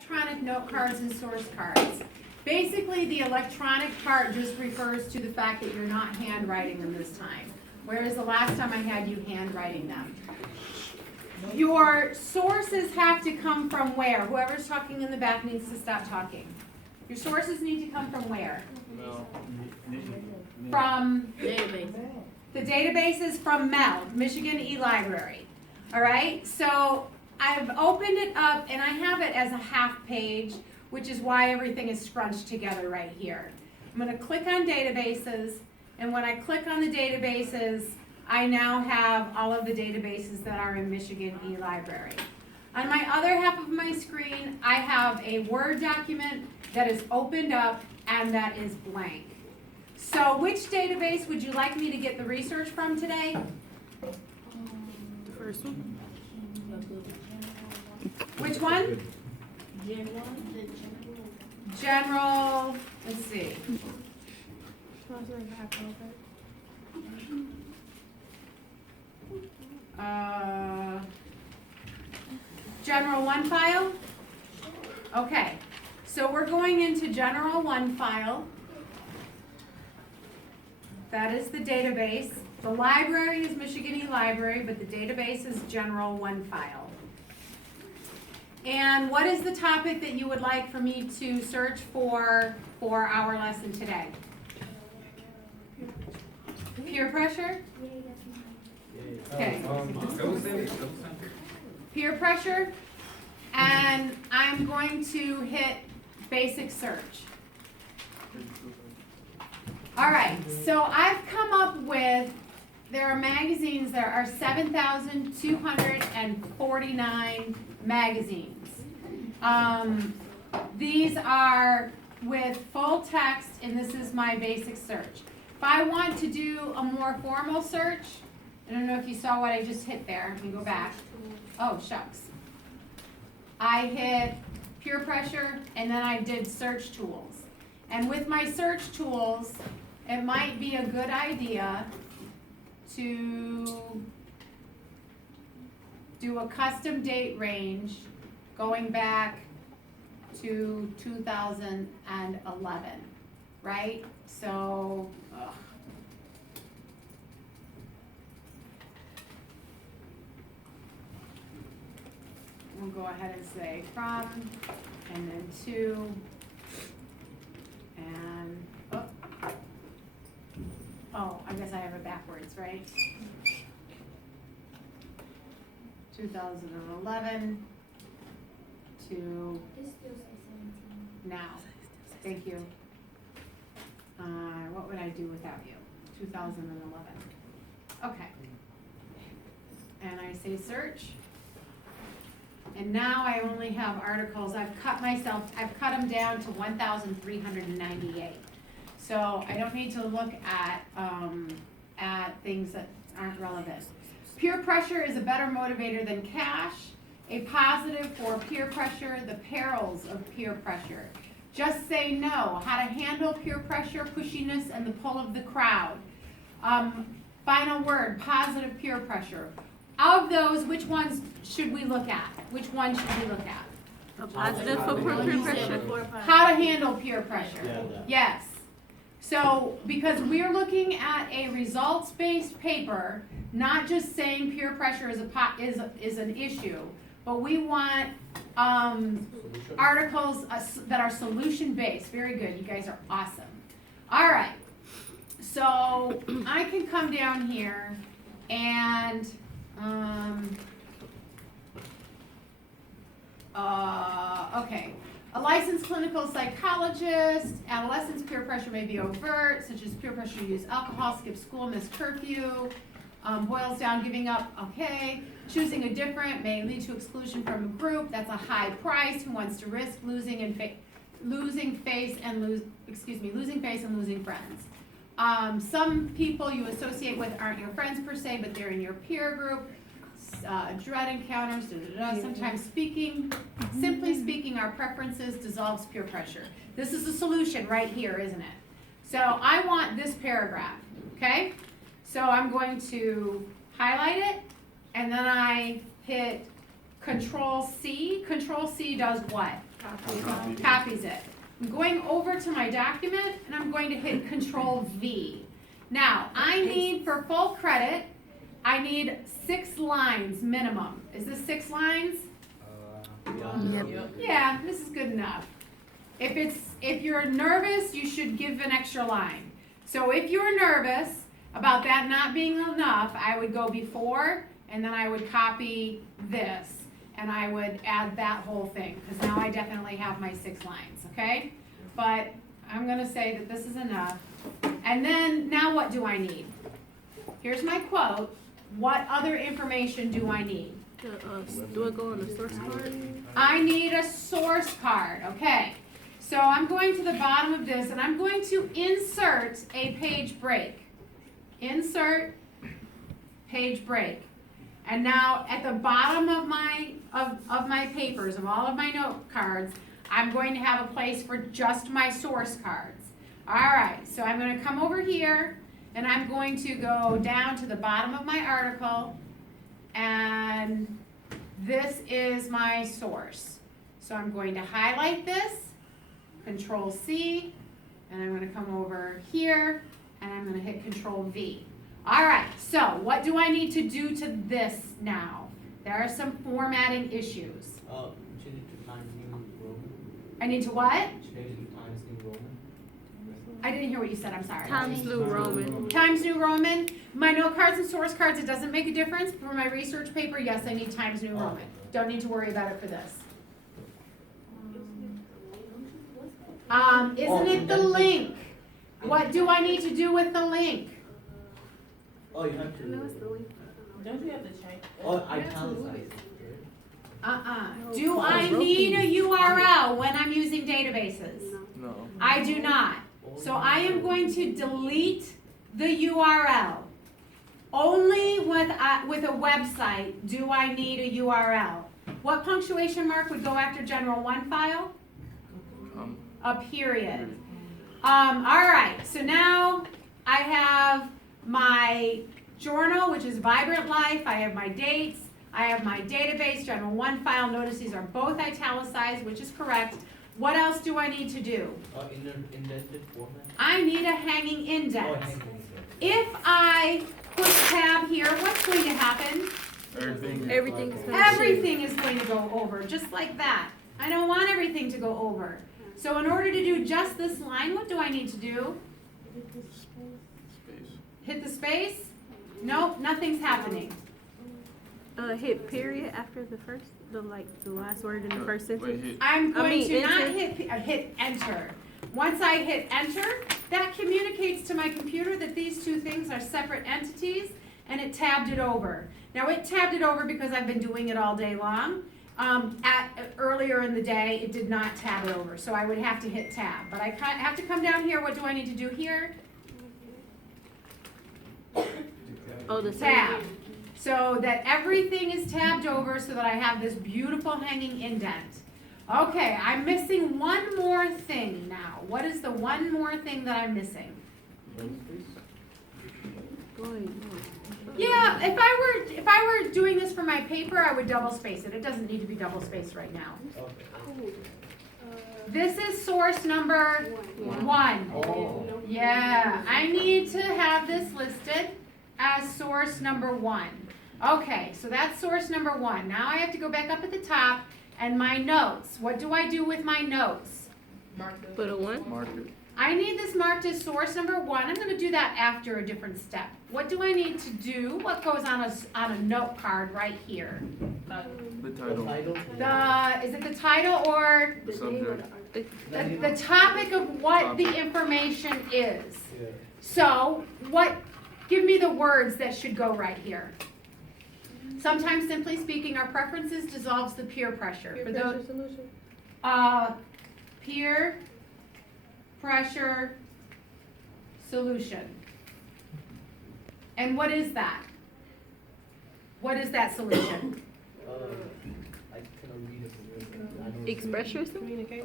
electronic note cards and source cards. Basically, the electronic part just refers to the fact that you're not handwriting them this time, whereas the last time I had you handwriting them. Your sources have to come from where? Whoever's talking in the back needs to stop talking. Your sources need to come from where? From Database. the database is from MEL, Michigan E-Library. All right, so I've opened it up and I have it as a half page, which is why everything is scrunched together right here. I'm going to click on databases, and when I click on the databases, I now have all of the databases that are in Michigan E-Library. On my other half of my screen, I have a Word document that is opened up and that is blank. So which database would you like me to get the research from today? The first one. Which one? General, let's see. General 1 file? Okay, so we're going into General 1 file. That is the database. The library is Michigan E-Library, but the database is General 1 file. And what is the topic that you would like for me to search for our lesson today? Peer pressure? Okay. Peer pressure, and I'm going to hit basic search. All right, so I've come up with, there are magazines, there are 7,249 magazines. These are with full text, and this is my basic search. If I want to do a more formal search, I don't know if you saw what I just hit there. Let me go back. Oh, shucks. I hit peer pressure, and then I did search tools. And with my search tools, it might be a good idea to do a custom date range going back to 2011, right? So, we'll go ahead and say from, and then to, and, oh, I guess I have it backwards, right? 2011 to now. Thank you. What would I do without you? 2011. Okay. And I say search. And now I only have articles. I've cut them down to 1,398. So I don't need to look at things that aren't relevant. Peer pressure is a better motivator than cash. A positive for peer pressure, the perils of peer pressure. Just say no. How to handle peer pressure, pushiness, and the pull of the crowd. Final word, positive peer pressure. Of those, which ones should we look at? Which one should we look at? A positive for peer pressure. How to handle peer pressure. Yes. So, because we're looking at a results-based paper, not just saying peer pressure is an issue, but we want articles that are solution-based. Very good. You guys are awesome. All right. So I can come down here and okay. A licensed clinical psychologist, adolescents peer pressure may be overt, such as peer pressure to use alcohol, skip school, miss curfew, boils down giving up, okay. Choosing a different may lead to exclusion from a group, that's a high price, who wants to risk losing face and losing friends. Some people you associate with aren't your friends per se, but they're in your peer group. Dread encounters, sometimes simply speaking, our preferences dissolves peer pressure. This is a solution right here, isn't it? So I want this paragraph, okay? So I'm going to highlight it, and then I hit Control C. Control C does what? Copies it. I'm going over to my document and I'm going to hit Control V. Now, I need, for full credit, I need 6 lines minimum. Is this 6 lines? Yeah, this is good enough. If you're nervous, you should give an extra line. So if you're nervous about that not being enough, I would go before and then I would copy this and I would add that whole thing because now I definitely have my 6 lines, okay? But I'm gonna say that this is enough. And then now what do I need? Here's my quote. What other information do I need? Do it go on the source card? I need a source card, okay. So I'm going to the bottom of this and I'm going to insert a page break. Insert page break. And now at the bottom of my papers, of all of my note cards, I'm going to have a place for just my source cards. All right, so I'm going to come over here and I'm going to go down to the bottom of my article and this is my source. So I'm going to highlight this, Control C, and I'm going to come over here and I'm going to hit Control V. All right, so what do I need to do to this now? There are some formatting issues. Change it to Times New Roman. I need to what? Change it to Times New Roman. I didn't hear what you said, I'm sorry. Times New Roman. Times New Roman. My note cards and source cards, it doesn't make a difference. For my research paper, yes, I need Times New Roman. Don't need to worry about it for this. Isn't it the link? What do I need to do with the link? Oh, you have to. Don't you have to change? Oh, italicize. Do I need a URL when I'm using databases? No. I do not. So I am going to delete the URL. Only with a website do I need a URL. What punctuation mark would go after General 1 file? A period. All right, so now I have my journal, which is Vibrant Life. I have my dates. I have my database, General 1 file. Notice these are both italicized, which is correct. What else do I need to do? Indented format. I need a hanging index. Oh, hang on. If I push tab here, what's going to happen? Everything is Everything is going to go over, just like that. I don't want everything to go over. So in order to do just this line, what do I need to do? Hit the space? Nope, nothing's happening. Hit period after the first, the last word in the first sentence. I'm going to not enter. hit enter. Once I hit enter, that communicates to my computer that these two things are separate entities, and it tabbed it over. Now it tabbed it over because I've been doing it all day long. Earlier in the day, it did not tab it over, so I would have to hit tab. But I have to come down here. What do I need to do here? Oh, the Tab. So that everything is tabbed over so that I have this beautiful hanging indent. Okay, I'm missing one more thing now. What is the one more thing that I'm missing? Yeah, if I were doing this for my paper, I would double space it. It doesn't need to be double spaced right now. Okay. This is source number 1. Oh. Yeah, I need to have this listed as source number 1. Okay, so that's source number 1. Now I have to go back up at the top and my notes. What do I do with my notes? Put a 1. Mark it. I need this marked as source number 1. I'm going to do that after a different step. What do I need to do? What goes on a note card right here? The title. Is it the title or The subject. the topic of what the information is? Yeah. So, give me the words that should go right here. Sometimes, simply speaking, our preferences dissolves the peer pressure. For those, peer pressure solution. And what is that? What is that solution? I cannot read it. Express yourself.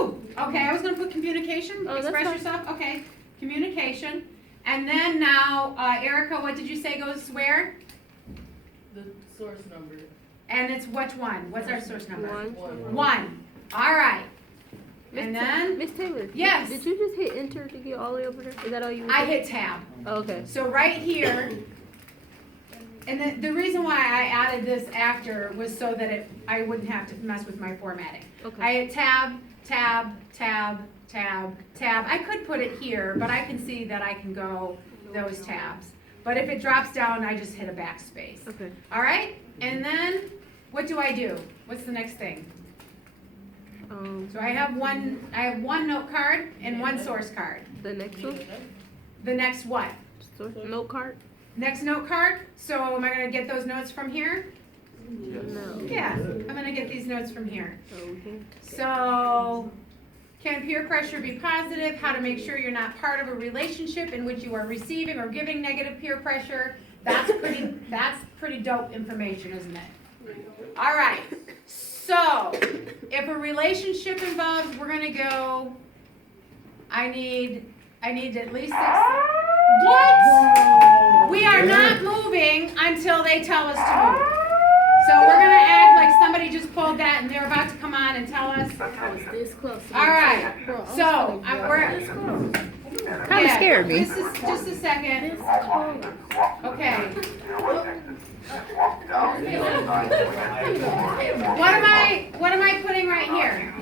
Ooh, okay, I was gonna put communication, Oh, that's express fine. yourself, okay, communication. And then now, Erica, what did you say goes where? The source number. And it's which one? What's our source number? 1. 1. All right. And then Miss Taylor. Yes. Did you just hit enter to get all the way over there? Is that all you? I hit tab. Oh, okay. So right here, and the reason why I added this after was so that I wouldn't have to mess with my formatting. Okay. I hit tab, tab, tab, tab, tab. I could put it here, but I can see that I can go those tabs. But if it drops down, I just hit a backspace. Okay. All right? And then, what do I do? What's the next thing? So I have one note card and one source card. The next one. The next what? Note card. Next note card. So am I gonna get those notes from here? No. Yeah, I'm gonna get these notes from here. Okay. So, can peer pressure be positive? How to make sure you're not part of a relationship in which you are receiving or giving negative peer pressure. That's pretty dope information, isn't it? All right. So, if a relationship involves, we're gonna go. I need at least 6. What? We are not moving until they tell us to move. So we're gonna act like somebody just pulled that and they're about to come on and tell us. I was this close. All right. So we're. Kinda scared me. Just a second. Okay. What am I putting right here?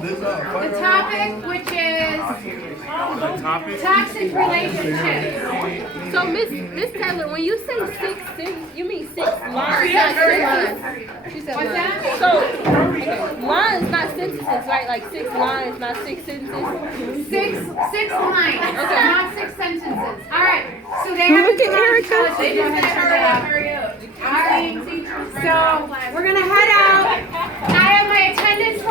The topic, which is toxic relationships. So Miss Taylor, when you say 6, you mean 6 lines, Yes, not sentences. She said What's lines. that? So lines, not sentences, right? Like 6 lines, not 6 sentences. Six lines, Okay. not 6 sentences. All right. So they have to come out and tell us to go ahead and turn it up. Hurry up. All right. So we're gonna head out. I have my attendance